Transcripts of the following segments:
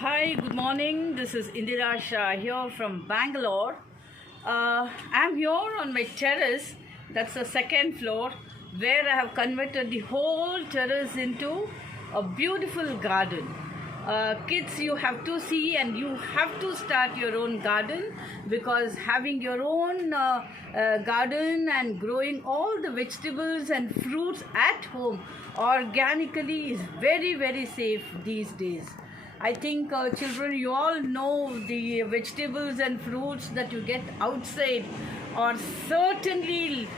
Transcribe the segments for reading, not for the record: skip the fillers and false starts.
Hi, good morning. This is Indira Shah here from Bangalore. I'm here on my terrace, that's the second floor, where I have converted the whole terrace into a beautiful garden. Kids, you have to see and you have to start your own garden, because having your own garden and growing all the vegetables and fruits at home organically is very, very safe these days. I think children, you all know the vegetables and fruits that you get outside are certainly,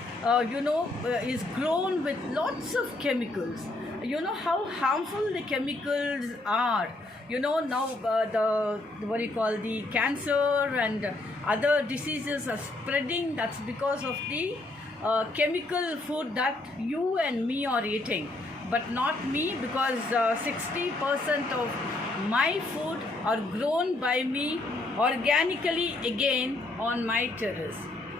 is grown with lots of chemicals. You know how harmful the chemicals are. You know now the what you call the cancer and other diseases are spreading. That's because of the chemical food that you and me are eating, but not me, because 60% of my food are grown by me organically again on my terrace.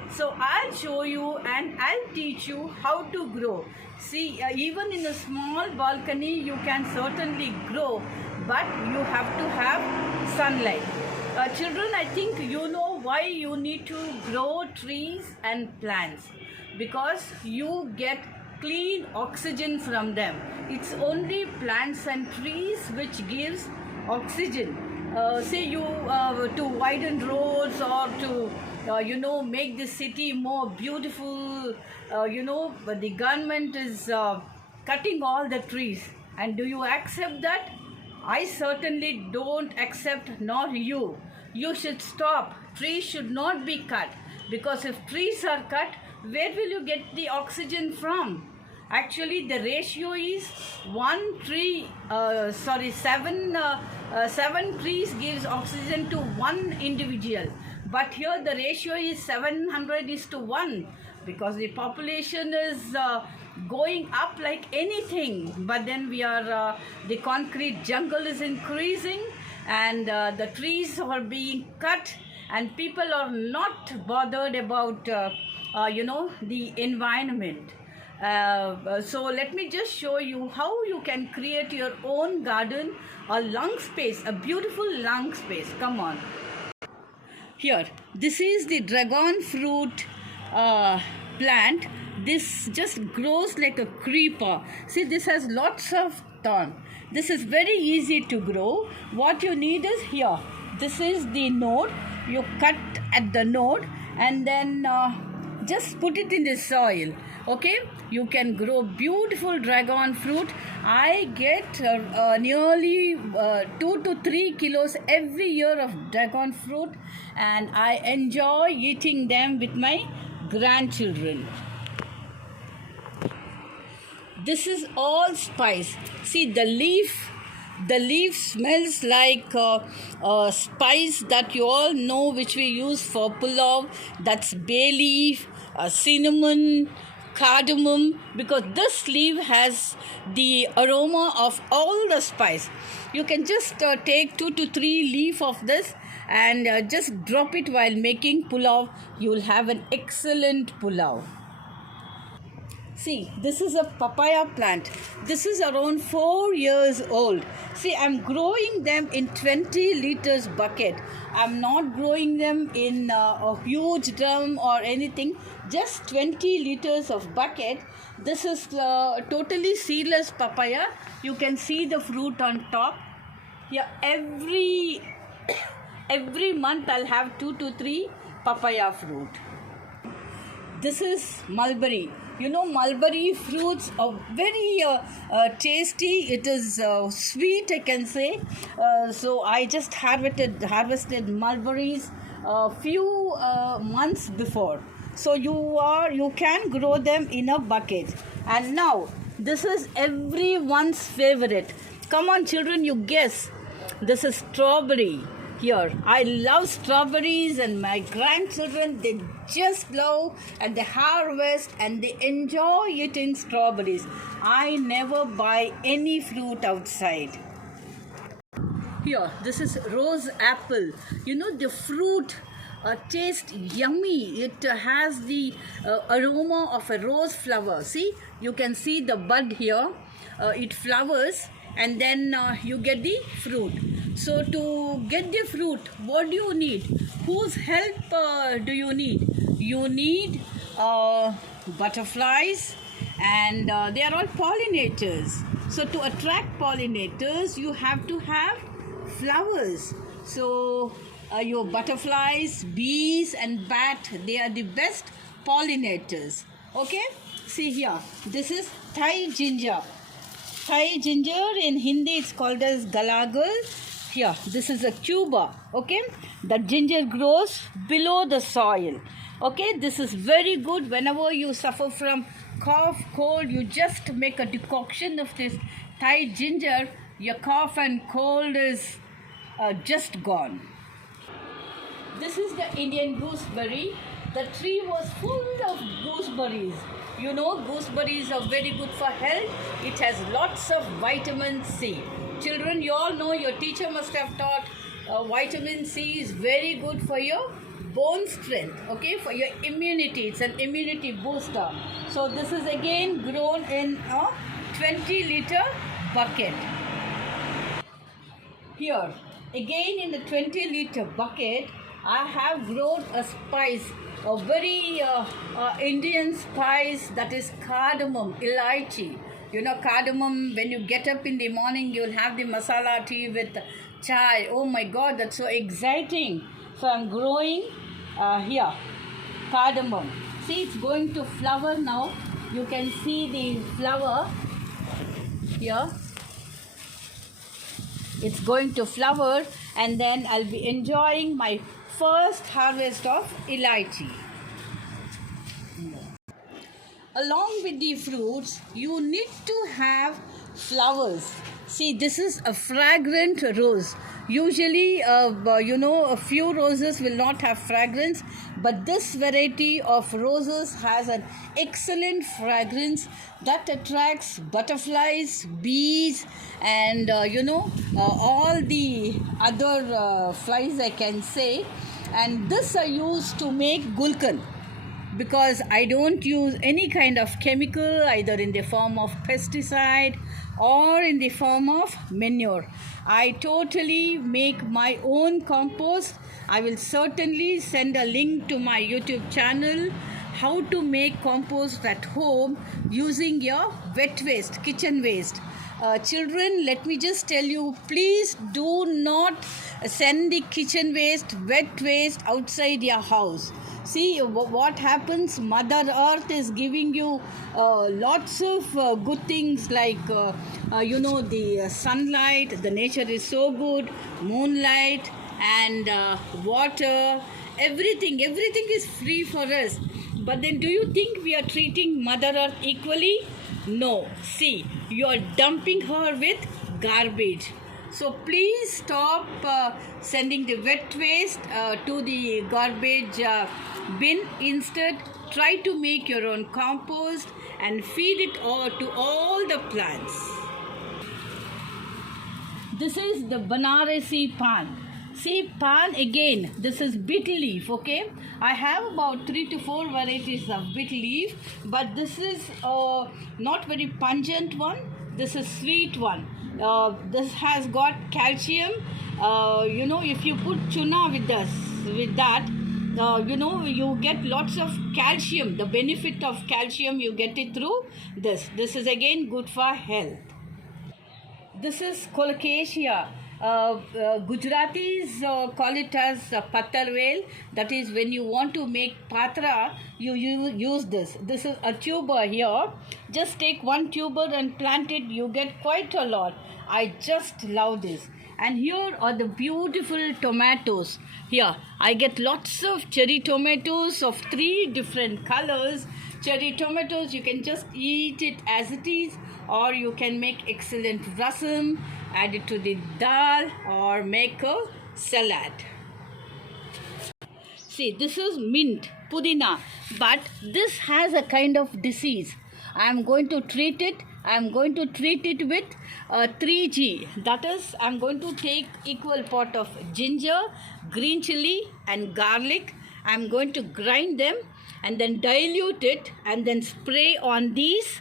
So I'll show you and I'll teach you how to grow. See, even in a small balcony you can certainly grow, but you have to have sunlight. Children, I think you know why you need to grow trees and plants, because you get clean oxygen from them. It's only plants and trees which gives oxygen. Say you to widen roads or to make the city more beautiful, but the government is cutting all the trees. And do you accept that? I certainly don't accept, nor you. You should stop. Trees should not be cut, because if trees are cut, where will you get the oxygen from? Actually, the ratio is seven trees gives oxygen to one individual. But here the ratio is 700:1, because the population is going up like anything. But then the concrete jungle is increasing, and the trees are being cut, and people are not bothered about the environment. So let me just show you how you can create your own garden, a lung space, a beautiful lung space. Come on. Here, this is the dragon fruit plant. This just grows like a creeper. See, this has lots of thorn. This is very easy to grow. What you need is here. This is the node. You cut at the node and then just put it in the soil. Okay, you can grow beautiful dragon fruit. I get nearly 2 to 3 kilos every year of dragon fruit, and I enjoy eating them with my grandchildren. This is all spice. See, the leaf smells like spice that you all know, which we use for pulao. That's bay leaf, cinnamon, cardamom, because this leaf has the aroma of all the spice. You can just take 2 to 3 leaf of this and just drop it while making pulao. You will have an excellent pulao. See, this is a papaya plant. This is around 4 years old. See, I'm growing them in 20 liters bucket. I'm not growing them in a huge drum or anything. Just 20 liters of bucket. This is totally seedless papaya. You can see the fruit on top. Yeah, every month I'll have 2 to 3 papaya fruit. This is mulberry. You know, mulberry fruits are very tasty. It is sweet, I can say. So I just harvested mulberries a few months before. So you can grow them in a bucket. And now this is everyone's favorite. Come on, children, you guess. This is strawberry. Here, I love strawberries, and my grandchildren, they just love and they harvest and they enjoy eating strawberries. I never buy any fruit outside. Here, this is rose apple. You know, the fruit tastes yummy. It has the aroma of a rose flower. See, you can see the bud here. It flowers and then you get the fruit. So to get the fruit, what do you need? Whose help do you need? You need butterflies, and they are all pollinators. So to attract pollinators, you have to have flowers. So your butterflies, bees and bat, they are the best pollinators. Okay, see here, this is Thai ginger. Thai ginger in Hindi it's called as galagal. Here, this is a tuber. Okay, the ginger grows below the soil. Okay, this is very good whenever you suffer from cough, cold. You just make a decoction of this Thai ginger. Your cough and cold is just gone. This is the Indian gooseberry. The tree was full of gooseberries. You know, gooseberries are very good for health. It has lots of vitamin C. Children, you all know, your teacher must have taught vitamin C is very good for your bone strength, okay, for your immunity. It's an immunity booster. So this is again grown in a 20-liter bucket. Here, again in the 20-liter bucket, I have grown a spice, a very Indian spice, that is cardamom, elaichi. You know, cardamom, when you get up in the morning, you'll have the masala tea with chai. Oh my God, that's so exciting. So I'm growing here, cardamom. See, it's going to flower now. You can see the flower here. It's going to flower, and then I'll be enjoying my first harvest of elaichi. Along with the fruits, you need to have flowers. See, this is a fragrant rose. Usually, a few roses will not have fragrance, but this variety of roses has an excellent fragrance that attracts butterflies, bees, and all the other flies, I can say. And this I use to make gulkan, because I don't use any kind of chemical, either in the form of pesticide or in the form of manure. I totally make my own compost. I will certainly send a link to my YouTube channel, how to make compost at home using your wet waste, kitchen waste. Children, let me just tell you, please do not send the kitchen waste, wet waste outside your house. See what happens. Mother Earth is giving you lots of good things like the sunlight. The nature is so good, moonlight and water. Everything is free for us. But then, do you think we are treating Mother Earth equally? No. See, you are dumping her with garbage. So please stop sending the wet waste to the garbage bin. Instead, try to make your own compost and feed it all to all the plants. This is the Banarasi pan. See, pan again, this is betel leaf, okay? I have about 3 to 4 varieties of betel leaf, but this is not very pungent one. This is sweet one. This has got calcium. If you put tuna with that, you get lots of calcium. The benefit of calcium, you get it through this. This is again good for health. This is colocasia. Gujaratis call it as pattarvel. That is, when you want to make patra, you use this. This is a tuber here. Just take one tuber and plant it. You get quite a lot. I just love this. And here are the beautiful tomatoes. Here I get lots of cherry tomatoes of 3 different colors. Cherry tomatoes, you can just eat it as it is, or you can make excellent rasam, add it to the dal, or make a salad. See, this is mint, pudina, but this has a kind of disease. I am going to treat it. I am going to treat it with 3G. That is, I am going to take equal pot of ginger, green chili and garlic. I am going to grind them and then dilute it and then spray on these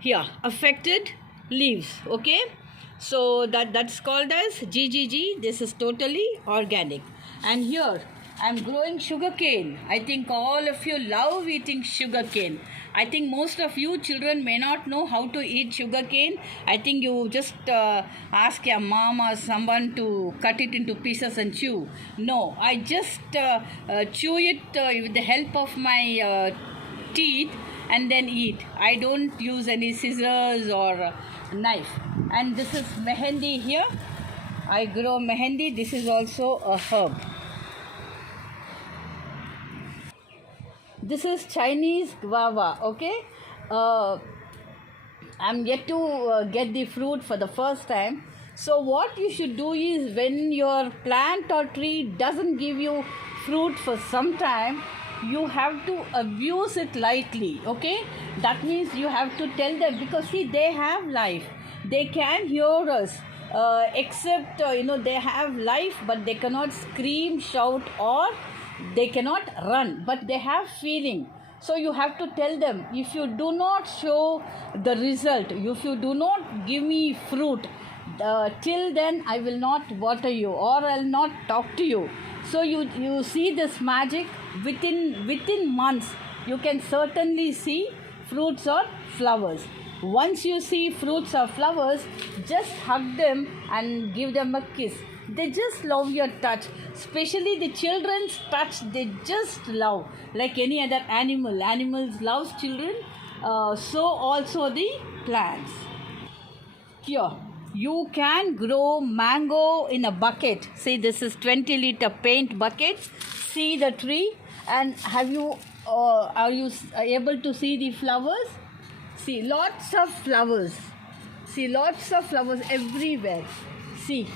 here affected leaves. Okay, So that's called as GGG. This is totally organic. And here I'm growing sugarcane. I think all of you love eating sugarcane. I think most of you children may not know how to eat sugarcane. I think you just ask your mom or someone to cut it into pieces and chew. No, I just chew it with the help of my teeth and then eat. I don't use any scissors or knife. And this is mehendi here. I grow mehendi. This is also a herb. This is Chinese guava. Okay. I'm yet to get the fruit for the first time. So what you should do is, when your plant or tree doesn't give you fruit for some time, you have to abuse it lightly. Okay, that means you have to tell them, because see, they have life, they can hear us, except they have life, but they cannot scream, shout, or they cannot run, but they have feeling. So you have to tell them, if you do not show the result, if you do not give me fruit, till then I will not water you, or I'll not talk to you. So you see this magic. Within months you can certainly see fruits or flowers. Once you see fruits or flowers, just hug them and give them a kiss. They just love your touch, especially the children's touch. They just love, like any other animal. Animals love children, so also the plants. Here you can grow mango in a bucket. See, this is 20-liter paint bucket. See the tree, and are you able to see the flowers? See, lots of flowers. See, lots of flowers everywhere. See.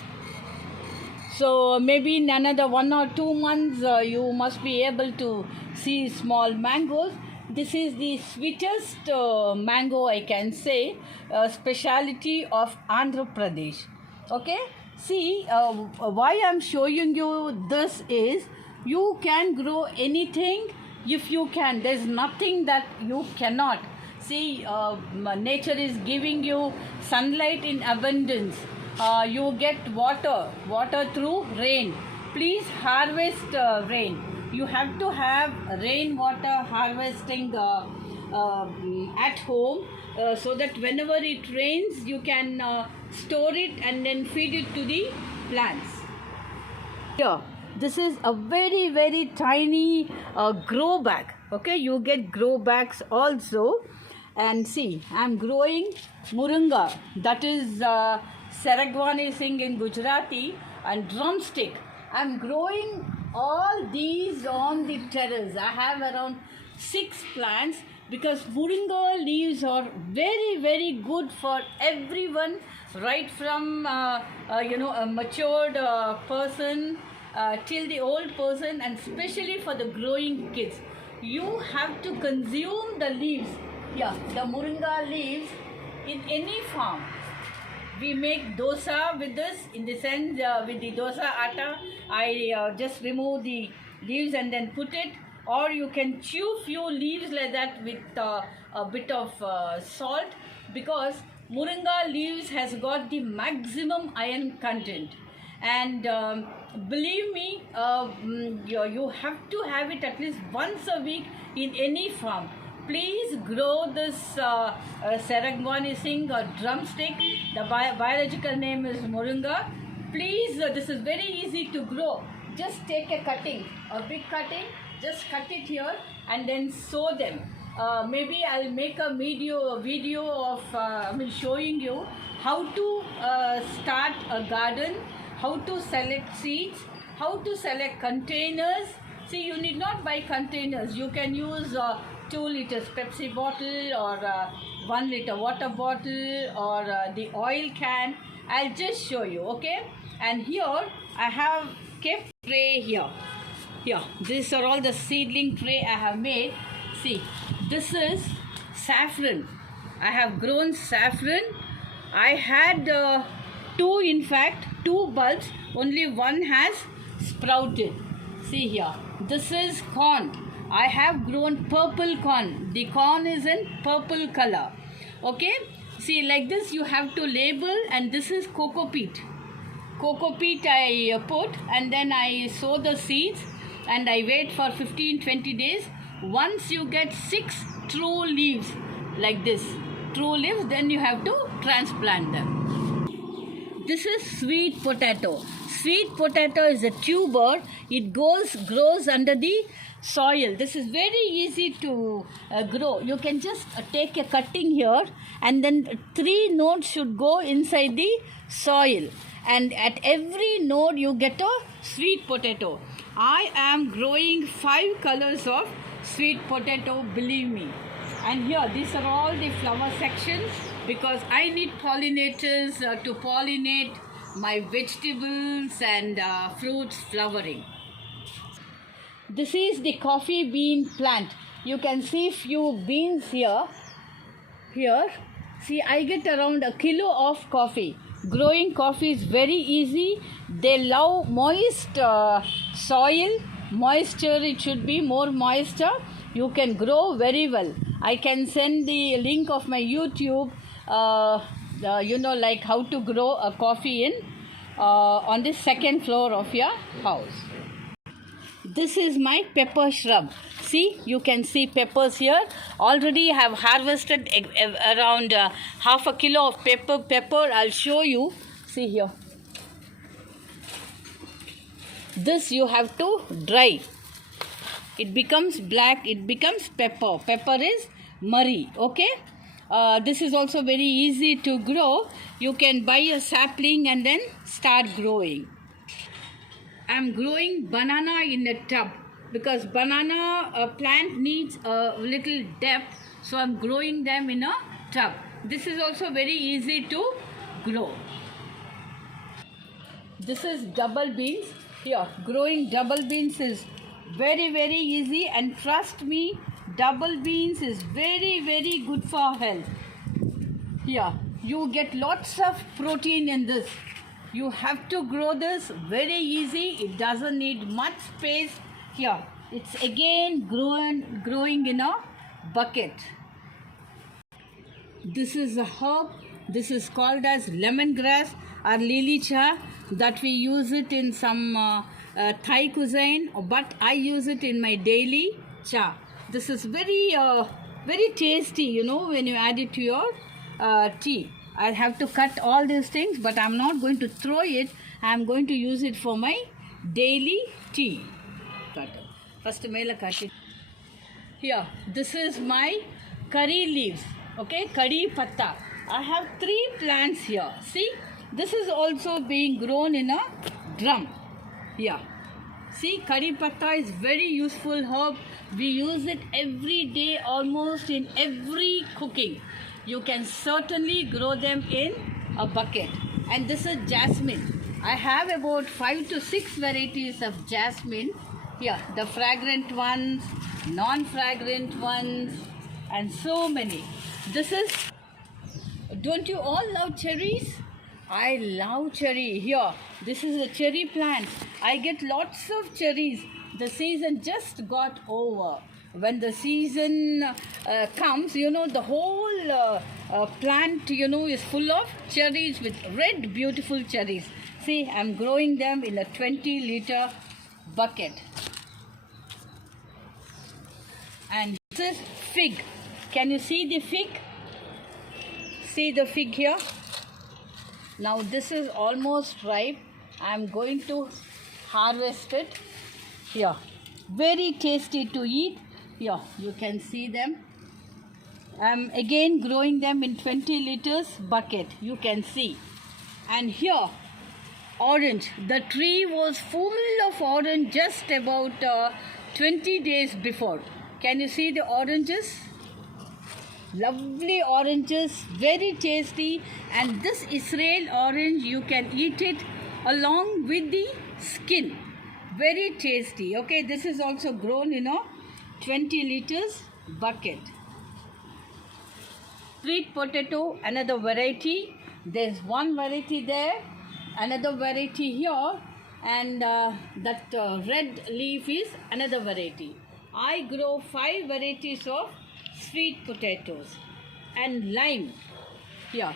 So maybe in another 1 or 2 months, you must be able to see small mangoes. This is the sweetest mango, I can say, speciality of Andhra Pradesh. Okay, see, why I'm showing you this is, you can grow anything if you can. There's nothing that you cannot. See, nature is giving you sunlight in abundance. You get water through rain. Please harvest rain. You have to have rainwater harvesting at home, so that whenever it rains, you can store it and then feed it to the plants. Here, this is a very, very tiny grow bag. Okay, you get grow bags also. And see, I'm growing Moringa. That is Saragwani Singh in Gujarati, and drumstick. I'm growing all these on the terrace. I have around 6 plants, because Moringa leaves are very, very good for everyone, right from a matured person till the old person, and especially for the growing kids. You have to consume the leaves. Yeah, the Moringa leaves in any form. We make dosa with this, in the sense with the dosa atta. I just remove the leaves and then put it, or you can chew few leaves like that with a bit of salt, because Moringa leaves has got the maximum iron content. And believe me, you have to have it at least once a week in any form. Please grow this Saragwani Singh or drumstick. The biological name is Moringa. Please, this is very easy to grow. Just take a cutting, a big cutting, just cut it here and then sow them. Maybe I'll make a video of showing you how to start a garden, how to select seeds, how to select containers. See, you need not buy containers. You can use 2 liters Pepsi bottle, or 1 liter water bottle, or the oil can. I'll just show you, okay? And here I have kept tray here. Here, these are all the seedling tray I have made. See, this is saffron. I have grown saffron. I had 2 bulbs. Only one has sprouted. See here, this is corn. I have grown purple corn. The corn is in purple color. Okay. See, like this you have to label, and this is coco peat. Coco peat I put, and then I sow the seeds and I wait for 15-20 days. Once you get 6 true leaves like this, true leaves, then you have to transplant them. This is sweet potato. Sweet potato is a tuber. It grows under the soil. This is very easy to grow. You can just take a cutting here, and then 3 nodes should go inside the soil, and at every node you get a sweet potato. I am growing 5 colors of sweet potato, believe me. And here, these are all the flower sections, because I need pollinators to pollinate my vegetables and fruits flowering. This is the coffee bean plant. You can see few beans here. See, I get around a kilo of coffee. Growing coffee is very easy. They love moist soil, moisture. It should be more moisture. You can grow very well. I can send the link of my YouTube, like how to grow a coffee on the 2nd floor of your house. This is my pepper shrub. See, you can see peppers here. Already I have harvested around half a kilo of pepper. I'll show you. See here. This you have to dry. It becomes black. It becomes pepper. Pepper is murri. Okay. This is also very easy to grow. You can buy a sapling and then start growing. I'm growing banana in a tub, because banana plant needs a little depth, so I'm growing them in a tub. This is also very easy to grow. This is double beans. Here, growing double beans is very, very easy, and trust me, double beans is very, very good for health. Here, you get lots of protein in this. You have to grow this very easy. It doesn't need much space. Here, it's again growing in a bucket. This is a herb. This is called as lemongrass or lily cha, that we use it in some Thai cuisine, but I use it in my daily cha. This is very, very tasty, when you add it to your tea. I have to cut all these things, but I'm not going to throw it. I'm going to use it for my daily tea. First, cut it. Here, this is my curry leaves. Okay, curry patta. I have 3 plants here. See, this is also being grown in a drum. Here. See, curry patta is very useful herb. We use it every day, almost in every cooking. You can certainly grow them in a bucket. And this is jasmine. I have about 5 to 6 varieties of jasmine. Here, the fragrant ones, non-fragrant ones, and so many. This is, don't you all love cherries? I love cherry. Here, this is a cherry plant. I get lots of cherries. The season just got over. When the season comes, the whole plant, is full of cherries, with red, beautiful cherries. See, I'm growing them in a 20-liter bucket. And this is fig. Can you see the fig? See the fig here? Now this is almost ripe. I'm going to harvest it. Here, very tasty to eat. Here, you can see them. I'm again growing them in 20 liters bucket. You can see. And here, orange. The tree was full of orange just about 20 days before. Can you see the oranges? Lovely oranges, very tasty. And this Israel orange, you can eat it along with the skin. Very tasty. Okay, this is also grown in a 20 liters bucket. Sweet potato, another variety. There's one variety there, another variety here, and that red leaf is another variety. I grow 5 varieties of sweet potatoes. And lime. Here,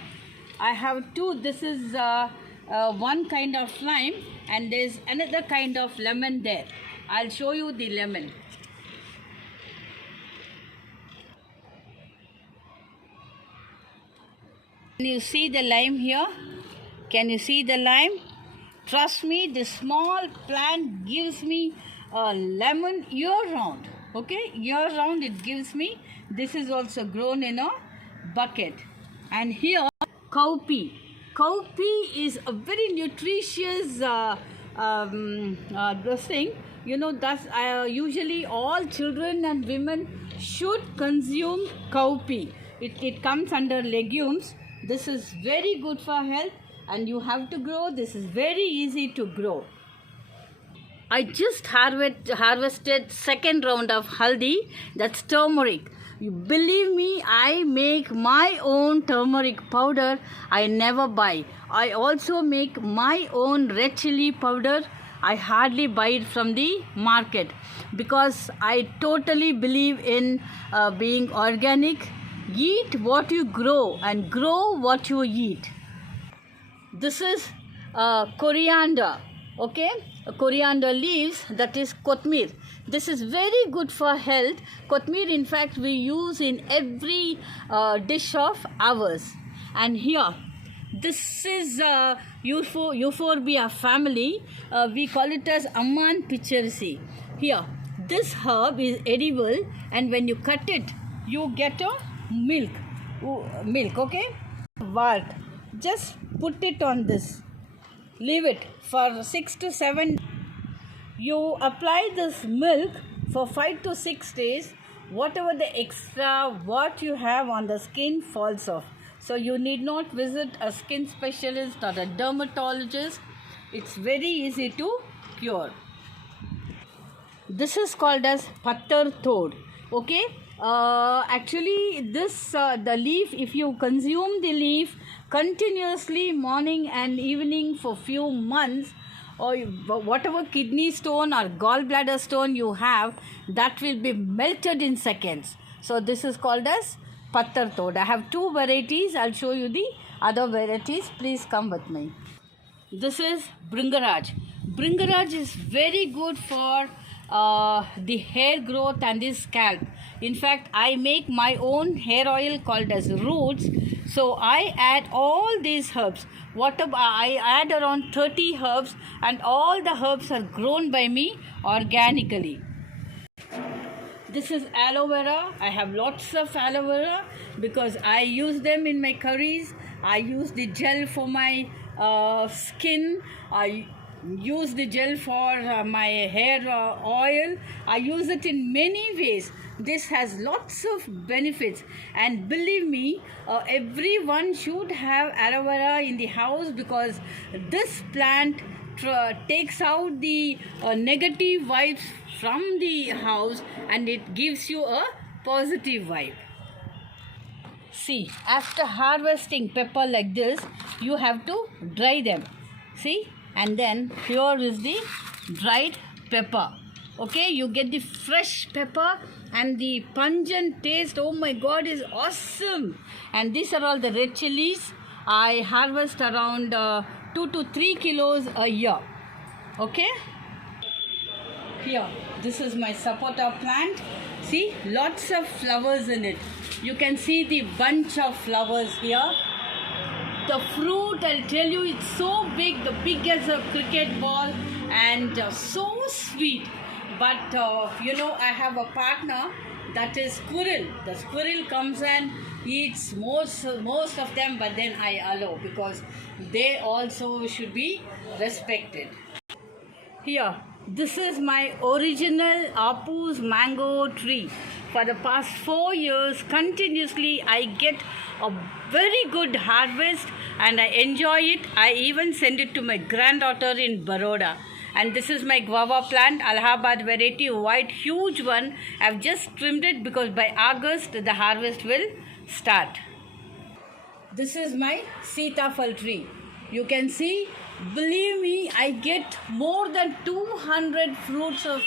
I have two. This is one kind of lime, and there's another kind of lemon there. I'll show you the lemon. Can you see the lime here? Can you see the lime? Trust me, this small plant gives me a lemon year round. Okay, year round it gives me. This is also grown in a bucket. And here, cowpea. Cowpea is a very nutritious this thing. You know, that's usually all children and women should consume cowpea. It comes under legumes. This is very good for health, and you have to grow. This is very easy to grow. I just harvested second round of haldi, that's turmeric. You believe me, I make my own turmeric powder. I never buy. I also make my own red chili powder. I hardly buy it from the market because I totally believe in being organic. Eat what you grow and grow what you eat. This is coriander, okay? Coriander leaves, that is kotmir. This is very good for health. Kotmir, in fact, we use in every dish of ours. And here, this is Euphorbia family. We call it as Amman picharici. Here, this herb is edible, and when you cut it, you get a milk, okay? What? Just put it on this. Leave it for 6 to 7. You apply this milk for 5 to 6 days. Whatever the extra what you have on the skin falls off. So you need not visit a skin specialist or a dermatologist. It's very easy to cure. This is called as pattar tod. Okay. Actually, this the leaf. If you consume the leaf continuously morning and evening for few months, or whatever kidney stone or gallbladder stone you have, that will be melted in seconds. So this is called as pattar tod. I have two varieties. I'll show you the other varieties. Please come with me. This is Bringaraj. Bringaraj is very good for the hair growth and the scalp. In fact, I make my own hair oil called as Roots. So I add all these herbs. I add around 30 herbs, and all the herbs are grown by me organically. This is aloe vera. I have lots of aloe vera because I use them in my curries. I use the gel for my skin. I use the gel for my hair oil. I use it in many ways. This has lots of benefits, and believe me, everyone should have aloe vera in the house because this plant takes out the negative vibes from the house, and it gives you a positive vibe. See, after harvesting pepper like this, you have to dry them. See, and then here is the dried pepper. Okay, you get the fresh pepper, and the pungent taste, oh my god, is awesome. And these are all the red chilies. I harvest around 2 to 3 kilos a year. Okay, here, this is my sapota plant. See, lots of flowers in it. You can see the bunch of flowers here. The fruit, I'll tell you, it's so big, the big as a cricket ball, and so sweet. But you know, I have a partner, that is squirrel. The squirrel comes and eats most of them, but then I allow because they also should be respected. Here, this is my original Apus mango tree. For the past 4 years, continuously, I get a very good harvest and I enjoy it. I even send it to my granddaughter in Baroda. And this is my guava plant, Allahabad variety, white, huge one. I've just trimmed it because by August, the harvest will start. This is my Sitafal tree. You can see, believe me, I get more than 200 fruits of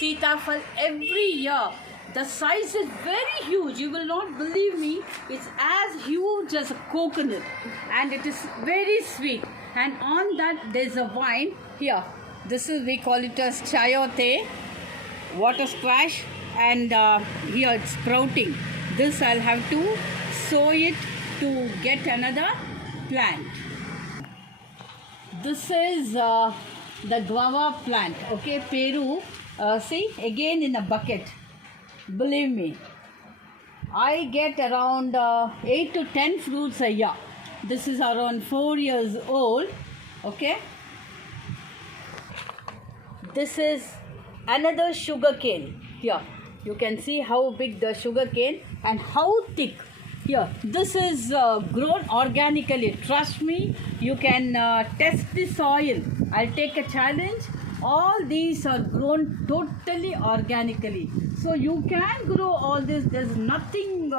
Sitafal every year. The size is very huge. You will not believe me. It's as huge as a coconut, and it is very sweet. And on that there's a vine here. This is, we call it as chayote, water squash, and here it's sprouting. This I'll have to sow it to get another plant. This is the guava plant, okay, Peru. See, again in a bucket. Believe me, I get around 8 to 10 fruits a year. This is around 4 years old, okay. This is another sugar cane. Here you can see how big the sugar cane and how thick. Here, this is grown organically. Trust me, you can test the soil. I'll take a challenge. All these are grown totally organically. So you can grow all this. There's nothing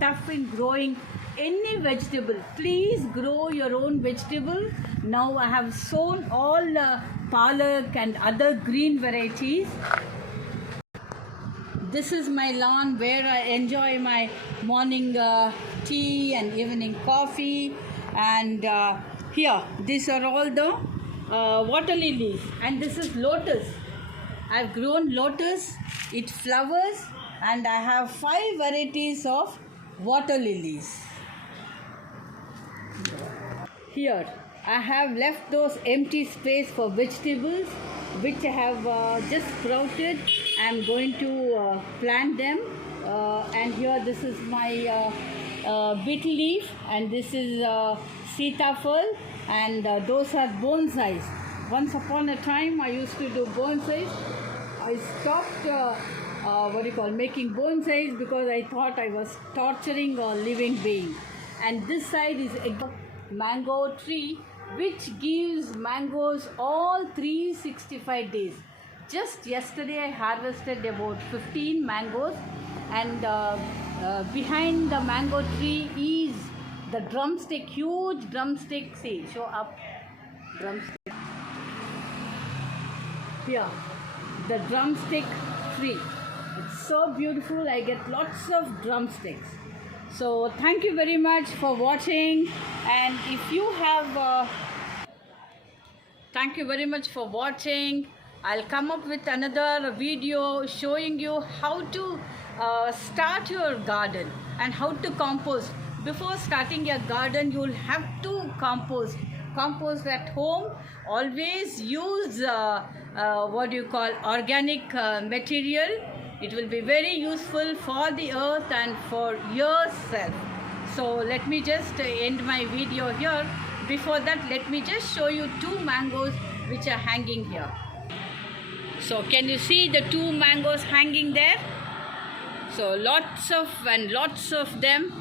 tough in growing any vegetable. Please grow your own vegetable. Now I have sown all palak and other green varieties. This is my lawn where I enjoy my morning tea and evening coffee. And here, these are all the water lilies. And this is lotus. I've grown lotus. It flowers. And I have 5 varieties of water lilies. Here, I have left those empty space for vegetables, which I have just sprouted. I'm going to plant them. And here, this is my betel leaf, and this is sitafal, and those are bonsais. Once upon a time, I used to do bonsais. I stopped making bonsais because I thought I was torturing a living being. And this side is a mango tree which gives mangoes all 365 days. Just yesterday I harvested about 15 mangoes, and behind the mango tree is the drumstick, huge drumstick. See, show up, drumstick. Here, the drumstick tree. It's so beautiful. I get lots of drumsticks. So thank you very much for watching, and if you have thank you very much for watching. I'll come up with another video showing you how to start your garden and how to compost. Before starting your garden, you'll have to compost at home. Always use organic material. It will be very useful for the earth and for yourself. So let me just end my video here. Before that, let me just show you 2 mangoes which are hanging here. So can you see the 2 mangoes hanging there? So lots of them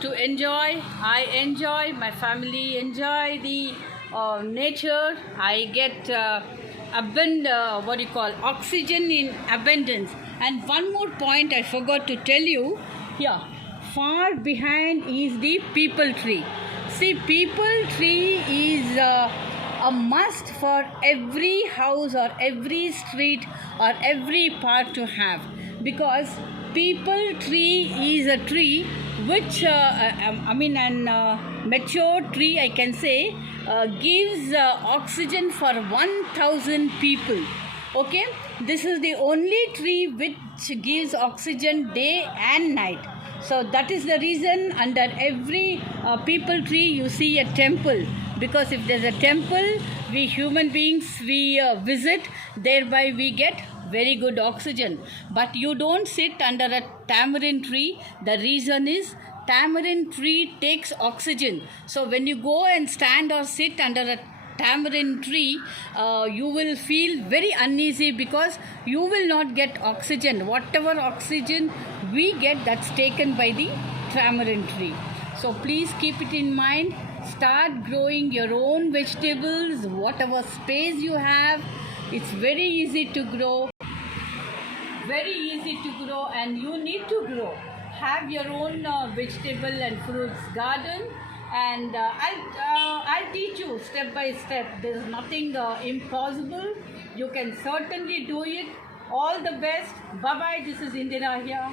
to enjoy. I enjoy, my family enjoy the nature. I get oxygen in abundance. And one more point I forgot to tell you. Here, far behind is the peepal tree. See, peepal tree is a must for every house or every street or every park to have, because peepal tree is a tree which mature tree, I can say, gives oxygen for 1,000 people. Okay, this is the only tree which gives oxygen day and night. So that is the reason under every peepal tree you see a temple, because if there's a temple, we human beings, we visit, thereby we get very good oxygen. But you don't sit under a tamarind tree. The reason is tamarind tree takes oxygen. So when you go and stand or sit under a tamarind tree, you will feel very uneasy because you will not get oxygen. Whatever oxygen we get, that's taken by the tamarind tree. So please keep it in mind. Start growing your own vegetables, whatever space you have. It's very easy to grow. Very easy to grow, and you need to grow. Have your own vegetable and fruits garden, and I'll teach you step by step. There's nothing impossible. You can certainly do it. All the best. Bye bye. This is Indira here.